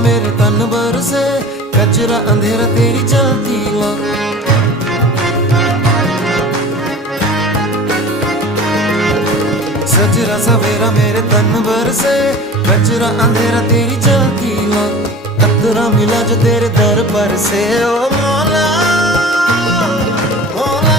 मेरे तन भर से, कचरा अंधेरा तेरी जलती ला। सजरा सवेरा मेरे तन भर से, कचरा अंधेरा तेरी जलती ला। कतरा मिला जो तेरे दर पर से, ओ मौला मौला।